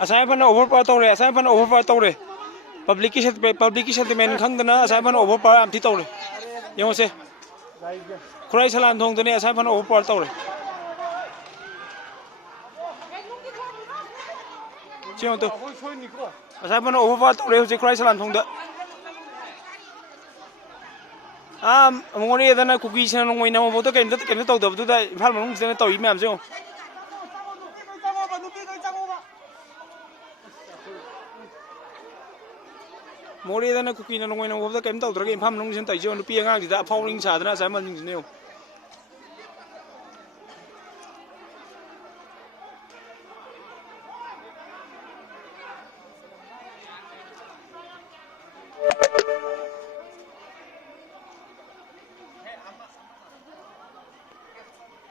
asai fan overpower tore asai fan overpower tore public settlement khangdana asai fan overpower am thi tore yong se khrai salam thong dane asai fan overpower tore chiong to asai fan overpower tore hoje khrai salam thong da mongoni dana cookie sana ngoi na mo to ken to da da phal mong dana to yi mam se mori dana cookie na ngoi na mo to ken to da ken pham nong sin tai jo nu pi nga di da phawling sa dana asai man jing ne